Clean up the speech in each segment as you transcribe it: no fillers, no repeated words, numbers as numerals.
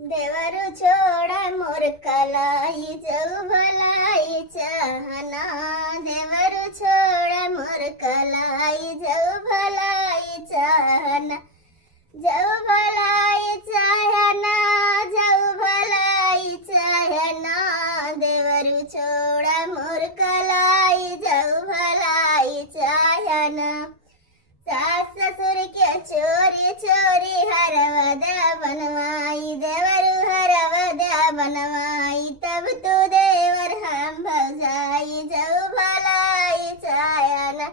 देवरु छोड़ा मोर कलाई जाऊ भलाई चाहना। देवरु छोड़ा मोर कलाई जाऊ भलाई चाहना। जाऊ भलाई चाहना, जाऊ भलाई चाहना। देवरु छोड़ा मोर कलाई जाऊ भलाई चाहना। सास ससुर के चोरी चोरी हरवदा बनवाई। देवरु हरवदा बनवाई, तब तो देवर हम भौजाई जाऊ भलाई चाहना।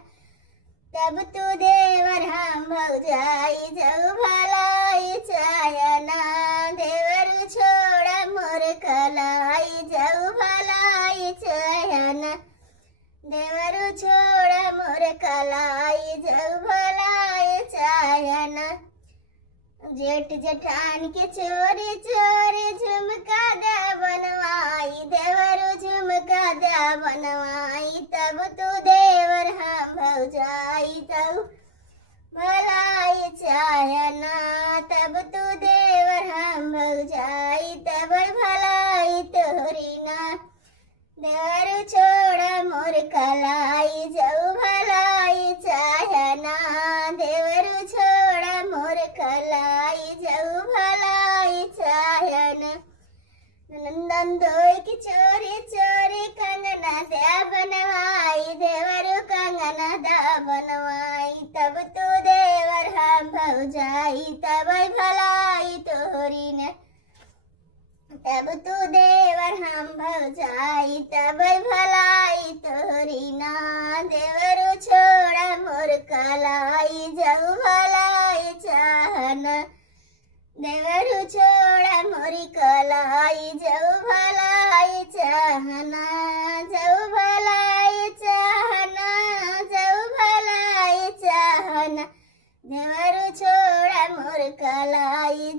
तब तो देवर हम भौजाई जाऊ भलाई चाहना। देवरु छोड़ा मोर कलाई जाऊ भलाई चाहना। देवरु छोड़ा मोर कलाई जाऊ भलाई चाहना। जेठ जेठान के चोरी चोरी झुमका दा बनवाई। देवरु झुमका दा बनवाई, तब तो देवर हम भौजाई जाऊ भलाई चाहना। तब तो देवर हम भौजाई तब भलाई तोरी ना। देवरु छोड़ा मोर कलाई जाऊ भलाई चाहना। देवरु छोड़ा मोर कलाई जाऊ भलाई चाहना। नंदोई की चोरी चोरी कंगना दा बनवाई। देवरु कंगना दा बनवाई, तब तो देवर हम भौजाई तब भलाई तोरी न। तब तो देवर हम भौजाई तब भलाई तोरी ना। देवरु छोड़ा मोर कलाई जाऊ भलाई चाहना। देवरु छोड़ा मोरी कलाई जाऊ भलाई चाहना। जाऊ भलाई चाहना, जाऊ भलाई चाहना। देवरु छोड़ा मोर कलाई